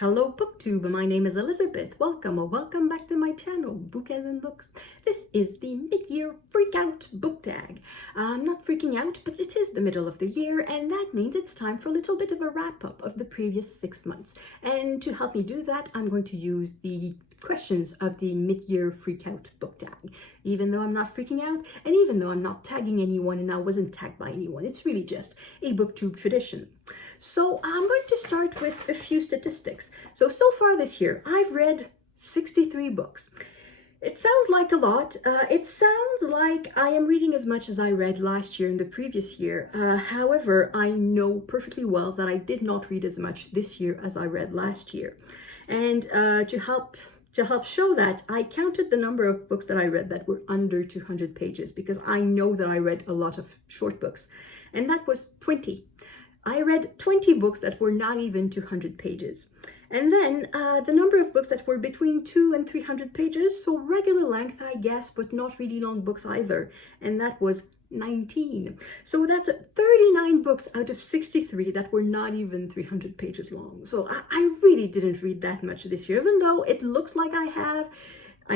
Hello Booktube, my name is Elizabeth. Welcome or welcome back to my channel, Bookends and Books. This is the mid-year freak out book tag. I'm not freaking out, but it is the middle of the year and that means it's time for a little bit of a wrap-up of the previous 6 months. And to help me do that, I'm going to use the questions of the mid-year freak out book tag. Even though I'm not freaking out and even though I'm not tagging anyone and I wasn't tagged by anyone, it's really just a Booktube tradition. So I'm going to start with a few statistics. So far this year, I've read 63 books. It sounds like a lot. It sounds like I am reading as much as I read last year and the previous year. However, I know perfectly well that I did not read as much this year as I read last year. And to help show that, I counted the number of books that I read that were under 200 pages because I know that I read a lot of short books, and that was 20. I read 20 books that were not even 200 pages. And then the number of books that were between 200 and 300 pages, so regular length, I guess, but not really long books either, and that was 19. So that's 39 books out of 63 that were not even 300 pages long. So I really didn't read that much this year, even though it looks like I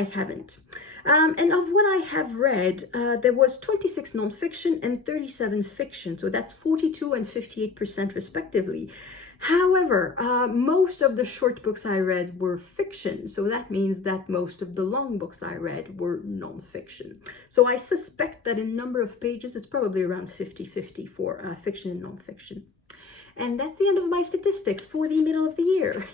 haven't. And of what I have read, there was 26 nonfiction and 37 fiction. So that's 42 and 58% respectively. However, most of the short books I read were fiction. So that means that most of the long books I read were nonfiction. So I suspect that in number of pages, it's probably around 50-50 for fiction and nonfiction. And that's the end of my statistics for the middle of the year.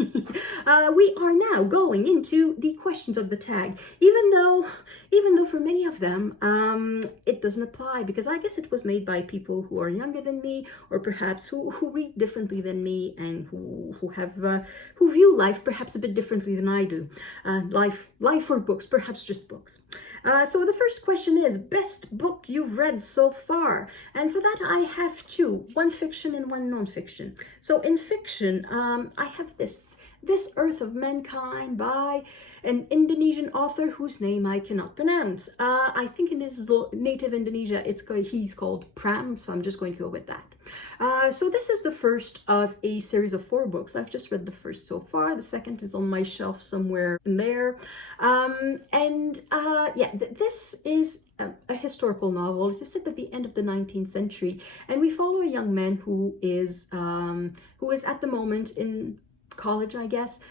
We are now going into the questions of the tag, even though for many of them, it doesn't apply because I guess it was made by people who are younger than me, or perhaps who read differently than me and who view life perhaps a bit differently than I do. Life or books, perhaps just books. So the first question is, best book you've read so far? And for that, I have two, one fiction and one nonfiction. So in fiction, I have This Earth of Mankind by an Indonesian author whose name I cannot pronounce. I think in his native Indonesia, he's called Pram, so I'm just going to go with that. So this is the first of a series of 4 books. I've just read the first so far. The second is on my shelf somewhere in there. This is a historical novel. It is set at the end of the 19th century, and we follow a young man who is at the moment in college, I guess,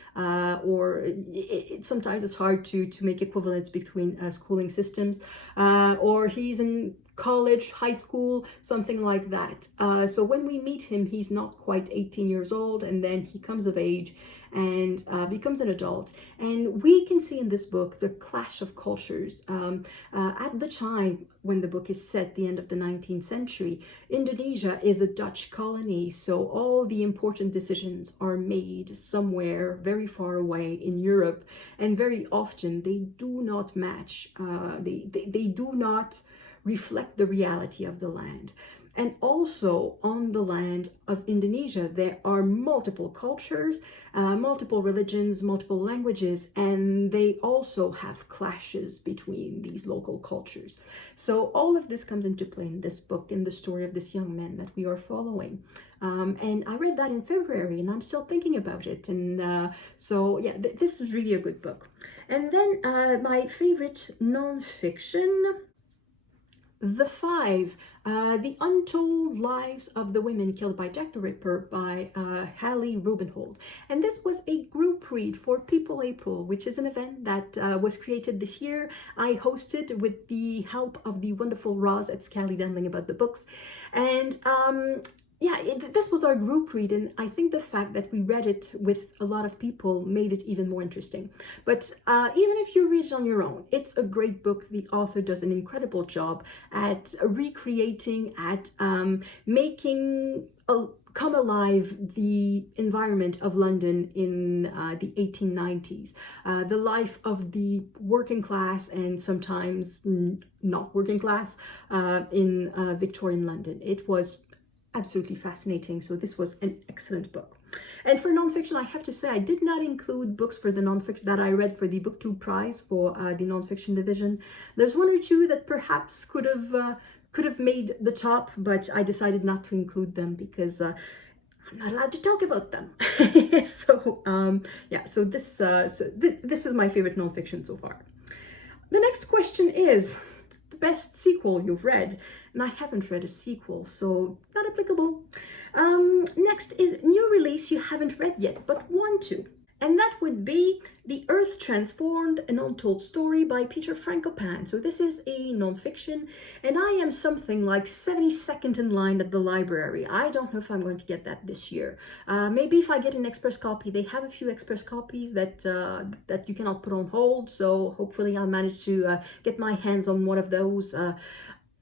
sometimes it's hard to make equivalents between schooling systems, or he's in college, high school, something like that. So when we meet him, he's not quite 18 years old, and then he comes of age and becomes an adult. And we can see in this book the clash of cultures. At the time when the book is set, the end of the 19th century, Indonesia is a Dutch colony, so all the important decisions are made somewhere very far away in Europe, and very often they do not match, they do not reflect the reality of the land. And also on the land of Indonesia, there are multiple cultures, multiple religions, multiple languages, and they also have clashes between these local cultures. So all of this comes into play in this book, in the story of this young man that we are following. And I read that in February and I'm still thinking about it. And this is really a good book. And then my favorite nonfiction, The Five, The Untold Lives of the Women Killed by Jack the Ripper by Hallie Rubenhold. And this was a group read for People April, which is an event that was created this year. I hosted with the help of the wonderful Roz at Scally Dandling About the Books. And this was our group read, and I think the fact that we read it with a lot of people made it even more interesting. But even if you read it on your own, it's a great book. The author does an incredible job at recreating, at making come alive the environment of London in the 1890s, the life of the working class and sometimes not working class in Victorian London. It was absolutely fascinating. So this was an excellent book. And for nonfiction, I have to say I did not include books for the nonfiction that I read for the Booktube prize for the nonfiction division. There's one or two that perhaps could have made the top, but I decided not to include them because I'm not allowed to talk about them. Yeah, so this is my favorite nonfiction so far. The next question is the best sequel you've read, and I haven't read a sequel, so not applicable. Next is new release you haven't read yet but want to. And that would be The Earth Transformed, an Untold Story by Peter Frankopan. So this is a nonfiction, and I am something like 72nd in line at the library. I don't know if I'm going to get that this year. Maybe if I get an express copy. They have a few express copies that that you cannot put on hold, so hopefully I'll manage to get my hands on one of those.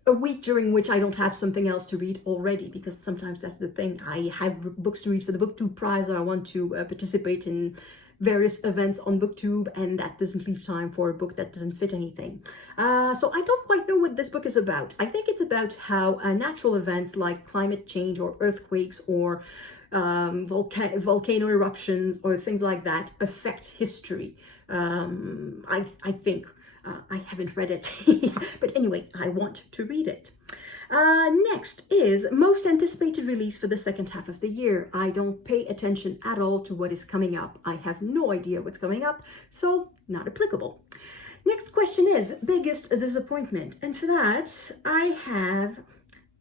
A week during which I don't have something else to read already, because sometimes that's the thing. I have books to read for the Booktube prize, or I want to participate in various events on Booktube, and that doesn't leave time for a book that doesn't fit anything. So I don't quite know what this book is about. I think it's about how natural events like climate change or earthquakes or volcano eruptions or things like that affect history. I think. I haven't read it, but anyway, I want to read it. Next is most anticipated release for the second half of the year. I don't pay attention at all to what is coming up. I have no idea what's coming up, so not applicable. Next question is biggest disappointment, and for that I have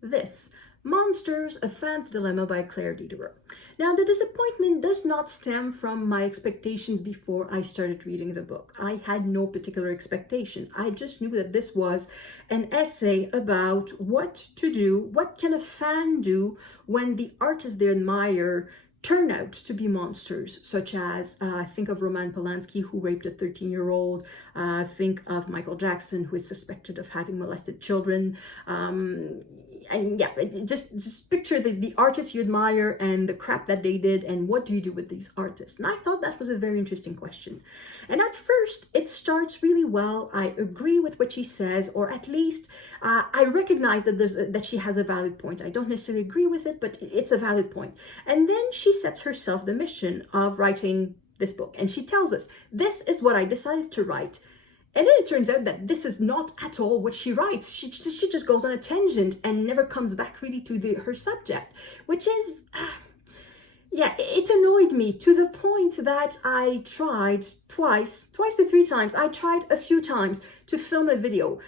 this. Monsters, A Fan's Dilemma by Claire Diderot. Now, the disappointment does not stem from my expectations before I started reading the book. I had no particular expectation. I just knew that this was an essay about what to do, what can a fan do when the artists they admire turn out to be monsters, such as think of Roman Polanski, who raped a 13-year-old. Think of Michael Jackson, who is suspected of having molested children. And yeah, just picture the artists you admire and the crap that they did, and what do you do with these artists? And I thought that was a very interesting question. And at first, it starts really well. I agree with what she says, or at least I recognize that she has a valid point. I don't necessarily agree with it, but it's a valid point. And then she sets herself the mission of writing this book, and she tells us, this is what I decided to write. And then it turns out that this is not at all what she writes. She just goes on a tangent and never comes back really to her subject, which is, yeah, it annoyed me to the point that I tried twice to three times. I tried a few times to film a video.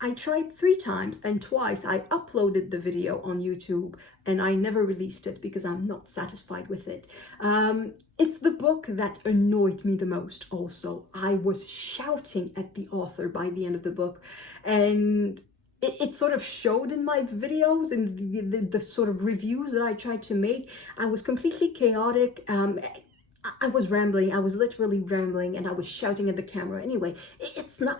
I tried 3 times, and twice I uploaded the video on YouTube, and I never released it because I'm not satisfied with it. It's the book that annoyed me the most also. I was shouting at the author by the end of the book, and it sort of showed in my videos and the sort of reviews that I tried to make. I was completely chaotic. I was rambling. I was literally rambling, and I was shouting at the camera. Anyway,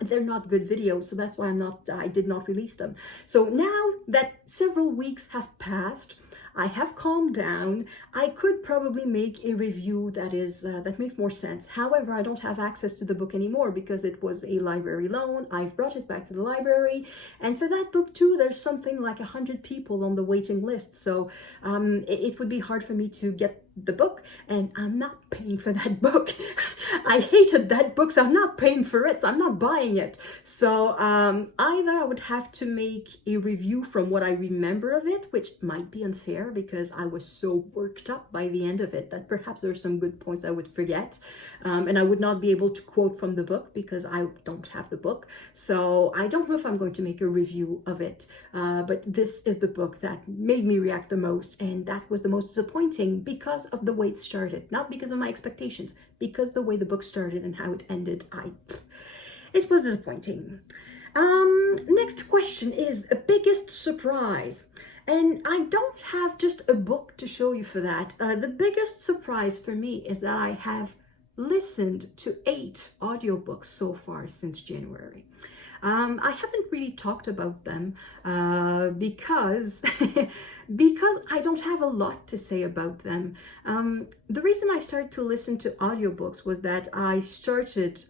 they're not good videos, so that's why I did not release them. So now that several weeks have passed, I have calmed down. I could probably make a review that makes more sense. However, I don't have access to the book anymore because it was a library loan. I've brought it back to the library, and for that book too, there's something like 100 people on the waiting list. So it would be hard for me to get the book, and I'm not paying for that book. I hated that book, so I'm not paying for it, so I'm not buying it. So either I would have to make a review from what I remember of it, which might be unfair because I was so worked up by the end of it that perhaps there's some good points I would forget, and I would not be able to quote from the book because I don't have the book. So I don't know if I'm going to make a review of it, but this is the book that made me react the most, and that was the most disappointing because of the way it started, not because of my expectations, because the way the book started and how it ended. It was disappointing. Next question is the biggest surprise, and I don't have just a book to show you for that. The biggest surprise for me is that I have listened to 8 audiobooks so far since January. I haven't really talked about them because I don't have a lot to say about them. The reason I started to listen to audiobooks was that I started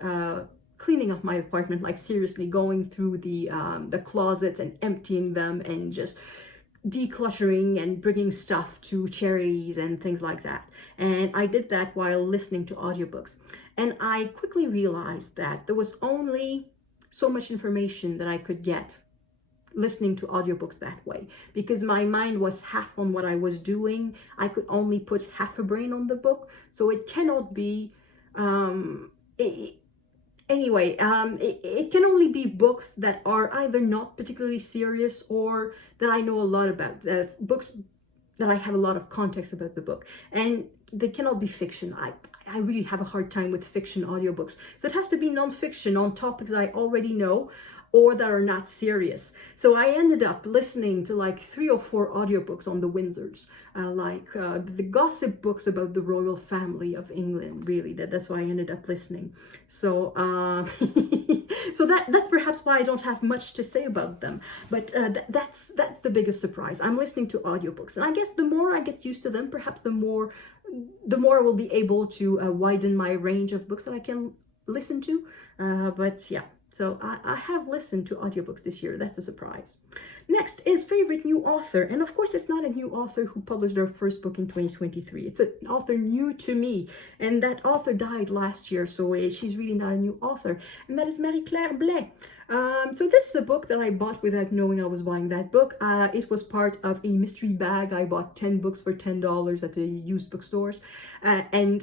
cleaning up my apartment, like seriously going through the closets and emptying them and just decluttering and bringing stuff to charities and things like that. And I did that while listening to audiobooks. And I quickly realized that there was only so much information that I could get listening to audiobooks that way, because my mind was half on what I was doing. I could only put half a brain on the book, so it cannot be it can only be books that are either not particularly serious or that I know a lot about, books that I have a lot of context about the book, and they cannot be fiction. I really have a hard time with fiction audiobooks. So it has to be non-fiction on topics that I already know or that are not serious. So I ended up listening to like 3 or 4 audiobooks on the Windsors, the gossip books about the royal family of England. Really, that's why I ended up listening. So so that's perhaps why I don't have much to say about them. But that's the biggest surprise. I'm listening to audiobooks, and I guess the more I get used to them, perhaps the more I will be able to widen my range of books that I can listen to. But yeah. So I have listened to audiobooks this year. That's a surprise. Next is favorite new author. And of course, it's not a new author who published their first book in 2023. It's an author new to me. And that author died last year, so she's really not a new author. And that is Marie-Claire Blais. So this is a book that I bought without knowing I was buying that book. It was part of a mystery bag. I bought 10 books for $10 at the used bookstores. And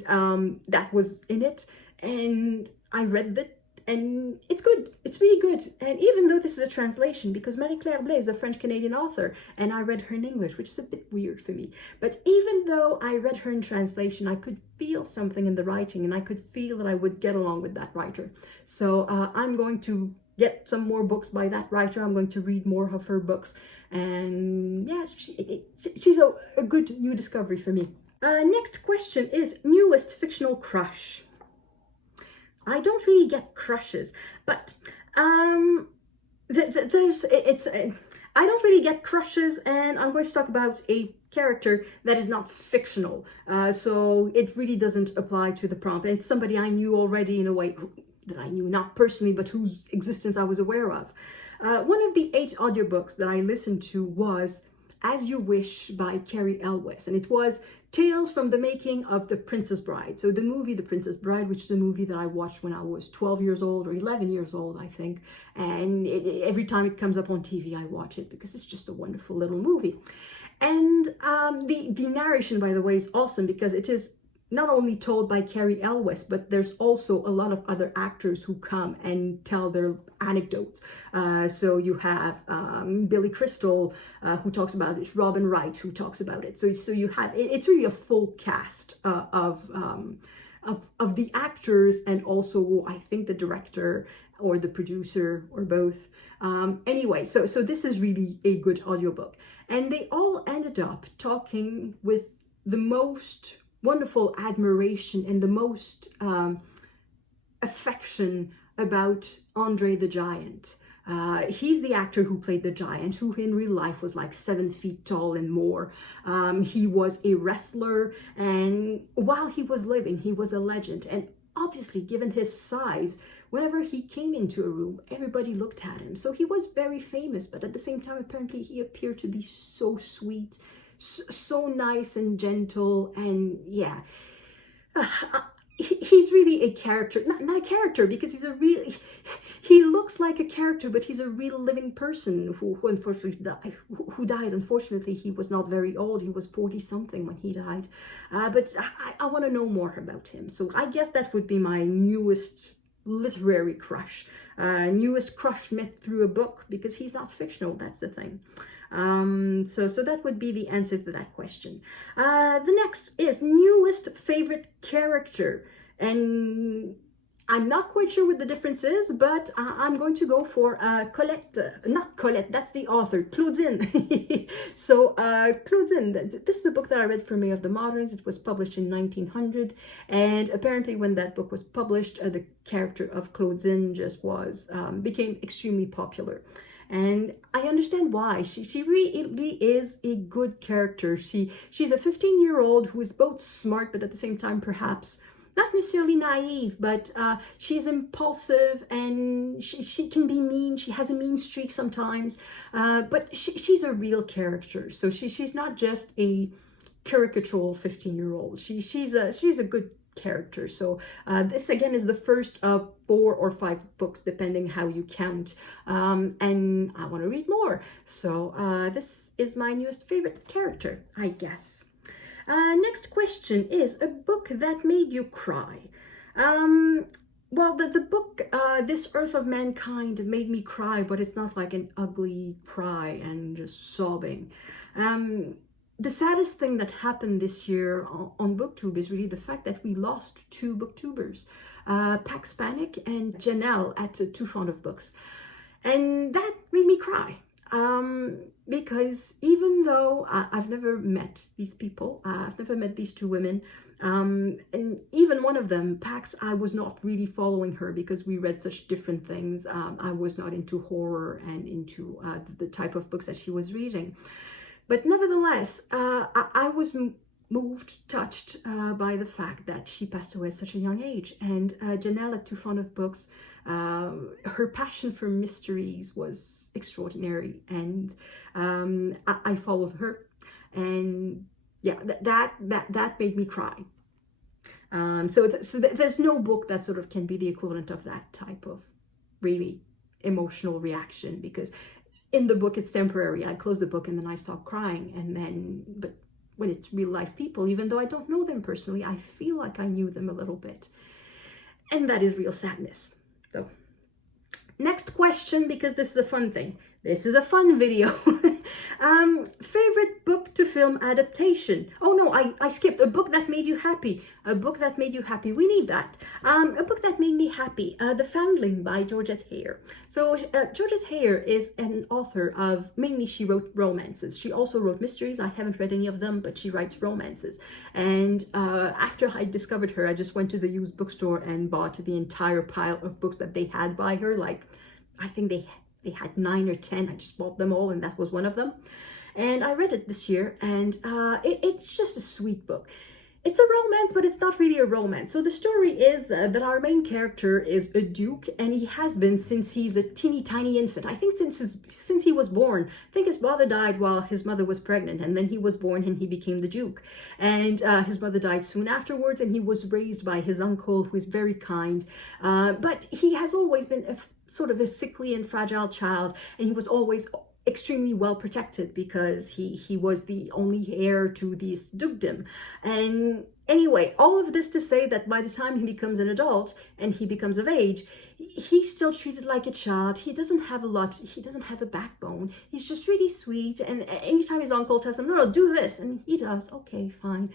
that was in it. And I read it. And it's good. It's really good. And even though this is a translation, because Marie-Claire Blais is a French-Canadian author, and I read her in English, which is a bit weird for me. But even though I read her in translation, I could feel something in the writing, and I could feel that I would get along with that writer. So I'm going to get some more books by that writer. I'm going to read more of her books. And yeah, she's a good new discovery for me. Next question is newest fictional crush. I don't really get crushes, but I don't really get crushes, and I'm going to talk about a character that is not fictional. So it really doesn't apply to the prompt. And it's somebody I knew already in a way that I knew not personally, but whose existence I was aware of. One of the 8 audiobooks that I listened to was As You Wish by Carrie Elwes, and it was Tales from the Making of The Princess Bride. So the movie The Princess Bride, which is a movie that I watched when I was 12 years old or 11 years old, I think. And every time it comes up on TV, I watch it because it's just a wonderful little movie. And the narration, by the way, is awesome because it is not only told by Carrie Elwes, but there's also a lot of other actors who come and tell their anecdotes. So you have Billy Crystal, who talks about it, Robin Wright, who talks about it. So you have, it's really a full cast of the actors, and also I think the director or the producer or both. Anyway, so this is really a good audiobook. And they all ended up talking with the most wonderful admiration and the most affection about Andre the Giant. He's the actor who played the giant, who in real life was like 7 feet tall and more. He was a wrestler, and while he was living, he was a legend. And obviously, given his size, whenever he came into a room, everybody looked at him. So he was very famous, but at the same time, apparently he appeared to be so sweet, so nice and gentle. And yeah, he's really a character, not a character, because he looks like a character, but he's a real living person who unfortunately died. Unfortunately, he was not very old. He was 40 something when he died. But I want to know more about him. So I guess that would be my newest literary crush, newest crush met through a book, because he's not fictional. That's the thing. So that would be the answer to that question. The next is newest favorite character, and I'm not quite sure what the difference is, but I'm going to go for Colette, not Colette, that's the author, Claudine. So Claudine, this is a book that I read for May of the Moderns. It was published in 1900, and apparently when that book was published, the character of Claudine just became extremely popular. And I understand why. She really is a good character. She's a 15-year-old who is both smart, but at the same time, perhaps not necessarily naive, but she's impulsive, and she can be mean. She has a mean streak sometimes, but she's a real character. So she's not just a caricatural 15-year-old. She's a good character. So this again is the first of 4 or 5 books, depending how you count. And I want to read more. So this is my newest favorite character, I guess. Next question is a book that made you cry. Well, the book, This Earth of Mankind, made me cry, but it's not like an ugly cry and just sobbing. The saddest thing that happened this year on Booktube is really the fact that we lost 2 booktubers, Pax Panic and Janelle at Too Fond of Books. And that made me cry. Because even though I've never met these people, I've never met these 2 women, and even one of them, Pax, I was not really following her because we read such different things. I was not into horror and into the type of books that she was reading. But nevertheless, I was moved, touched by the fact that she passed away at such a young age. And Janelle at Too Fond of Books, her passion for mysteries was extraordinary, and I followed her, and yeah, that made me cry. So there's no book that sort of can be the equivalent of that type of really emotional reaction, because in the book it's temporary. I close the book and then I stop crying, and then but when it's real life people, even though I don't know them personally, I feel like I knew them a little bit, and that is real sadness. So next question, because this is a fun thing. This is a fun video. Favorite book to film adaptation. Oh no, I skipped. A book that made you happy. A book that made you happy. We need that. A book that made me happy. The Foundling by Georgette Heyer. So Georgette Heyer is an author of, mainly she wrote romances. She also wrote mysteries. I haven't read any of them, but she writes romances. And after I discovered her, I just went to the used bookstore and bought the entire pile of books that they had by her. Like, I think they had 9 or 10. I just bought them all, and that was one of them. And I read it this year, and it's just a sweet book. It's a romance, but it's not really a romance. So the story is that our main character is a duke, and he has been since he's a teeny tiny infant. I think since he was born. I think his father died while his mother was pregnant, and then he was born and he became the duke. And his mother died soon afterwards, and he was raised by his uncle, who is very kind. But he has always been sort of a sickly and fragile child, and he was always extremely well protected because he was the only heir to this dukedom. And anyway, all of this to say that by the time he becomes an adult and he becomes of age, he's still treated like a child. He doesn't have a backbone. He's just really sweet, and anytime his uncle tells him, no, do this, and he does, okay, fine.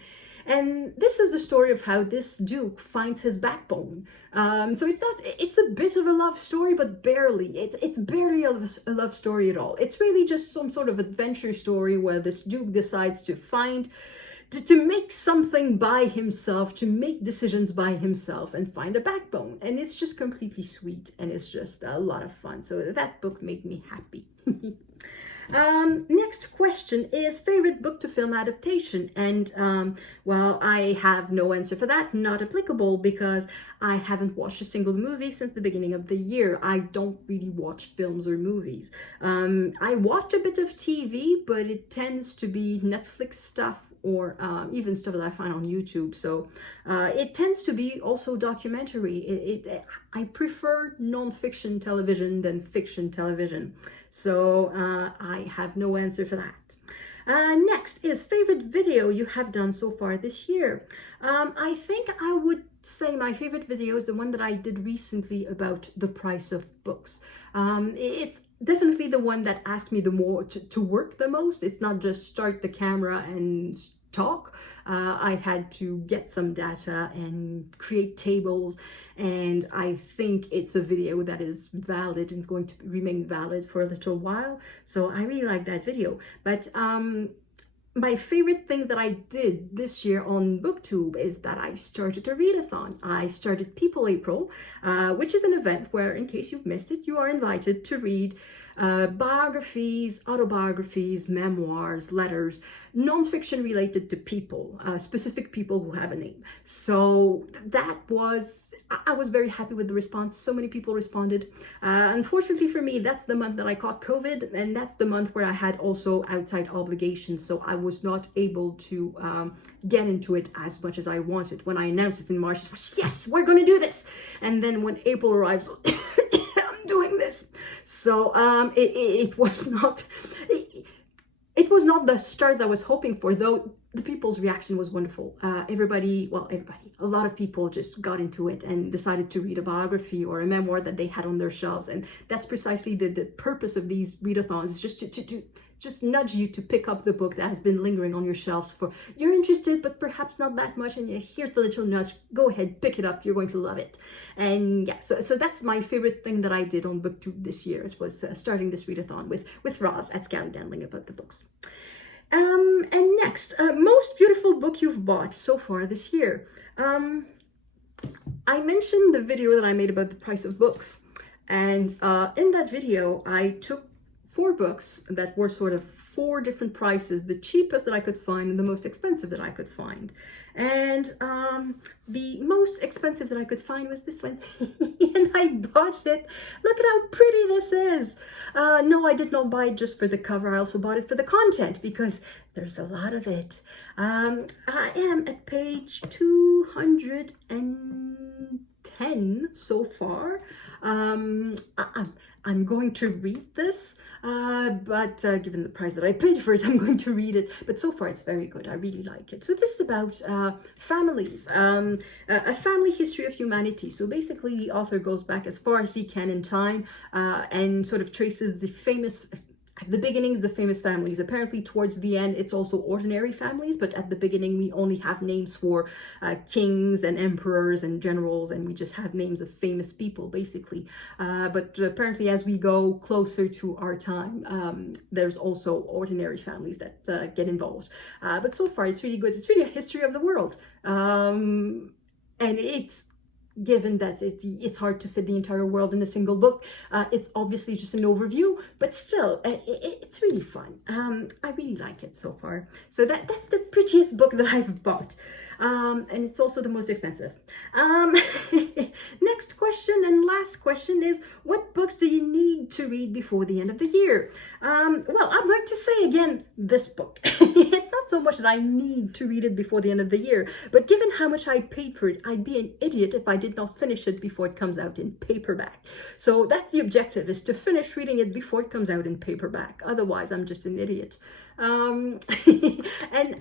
And this is the story of how this duke finds his backbone. So it's a bit of a love story, but barely. It's barely a love story at all. It's really just some sort of adventure story where this duke decides to make something by himself, to make decisions by himself and find a backbone. And it's just completely sweet, and it's just a lot of fun. So that book made me happy. Next question is favorite book to film adaptation, and well, I have no answer for that. Not applicable, because I haven't watched a single movie since the beginning of the year. I don't really watch films or movies. I watch a bit of TV, but it tends to be Netflix stuff, or even stuff that I find on YouTube. So it tends to be also documentary. I prefer non-fiction television than fiction television. So I have no answer for that. Next is favorite video you have done so far this year. I think I would say my favorite video is the one that I did recently about the price of books. It's definitely the one that asked me the more to work the most. It's not just start the camera and talk. I had to get some data and create tables, and I think it's a video that is valid and is going to remain valid for a little while. So I really like that video. But my favorite thing that I did this year on Booktube is that I started a readathon. I started People April, which is an event where, in case you've missed it, you are invited to read biographies, autobiographies, memoirs, letters, non-fiction related to people, specific people who have a name. So I was very happy with the response. So many people responded. Unfortunately for me, that's the month that I caught COVID, and that's the month where I had also outside obligations. So I was not able to get into it as much as I wanted. When I announced it in March, it was, yes, we're going to do this. And then when April arrives, I'm doing this. So it was not the start that I was hoping for, though the people's reaction was wonderful. Everybody, a lot of people just got into it and decided to read a biography or a memoir that they had on their shelves. And that's precisely the purpose of these readathons, is just to just nudge you to pick up the book that has been lingering on your shelves for, you're interested, but perhaps not that much. And here's the little nudge, go ahead, pick it up. You're going to love it. And yeah, so that's my favorite thing that I did on Booktube this year. It was starting this readathon with Roz at Scallydandling about the books. And next, most beautiful book you've bought so far this year. I mentioned the video that I made about the price of books. And in that video, I took 4 books that were sort of 4 different prices, the cheapest that I could find and the most expensive that I could find. And the most expensive that I could find was this one. And I bought it. Look at how pretty this is. No, I did not buy it just for the cover. I also bought it for the content because there's a lot of it. I am at page 210 so far. I'm going to read this, but given the price that I paid for it, I'm going to read it. But so far, it's very good. I really like it. So this is about families, a family history of humanity. So basically, the author goes back as far as he can in time and sort of traces the famous, at the beginnings, the famous families. Apparently, towards the end, it's also ordinary families. But at the beginning, we only have names for kings and emperors and generals, and we just have names of famous people, basically. But apparently, as we go closer to our time, there's also ordinary families that get involved. But so far, it's really good. It's really a history of the world. And it's, given that it's hard to fit the entire world in a single book, it's obviously just an overview, but still, it's really fun. I really like it so far. So that's the prettiest book that I've bought. And it's also the most expensive. Next question and last question is, what books do you need to read before the end of the year? Well, I'm going to say again, this book. It's not so much that I need to read it before the end of the year, but given how much I paid for it, I'd be an idiot if I did not finish it before it comes out in paperback. So that's the objective, is to finish reading it before it comes out in paperback. Otherwise, I'm just an idiot. And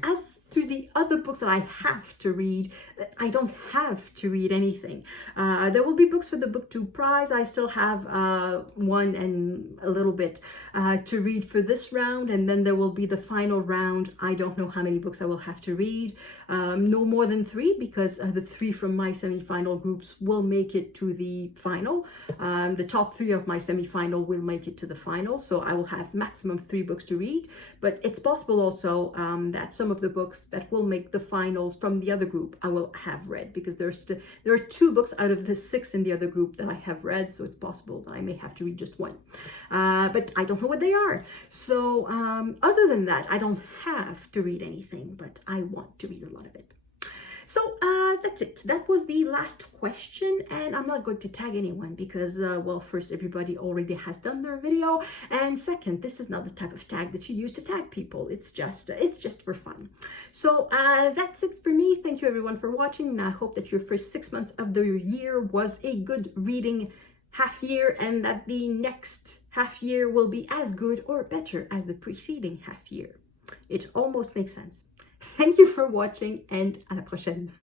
as to the other books that I have to read, I don't have to read anything. There will be books for the Booktube prize. I still have 1 and a little bit to read for this round, and then there will be the final round. I don't know how many books I will have to read. No more than 3, because the 3 from my semi-final groups will make it to the final. The top 3 of my semi-final will make it to the final, so I will have maximum 3 books to read. But it's possible also that some of the books that will make the final from the other group I will have read, because there are 2 books out of the 6 in the other group that I have read, so it's possible that I may have to read just 1. But I don't know what they are. So other than that, I don't have to read anything, but I want to read a lot of it. So that's it. That was the last question, and I'm not going to tag anyone because, well, first, everybody already has done their video, and second, this is not the type of tag that you use to tag people. It's just for fun. So that's it for me. Thank you, everyone, for watching, and I hope that your first 6 months of the year was a good reading half year, and that the next half year will be as good or better as the preceding half year. It almost makes sense. Thank you for watching, and à la prochaine.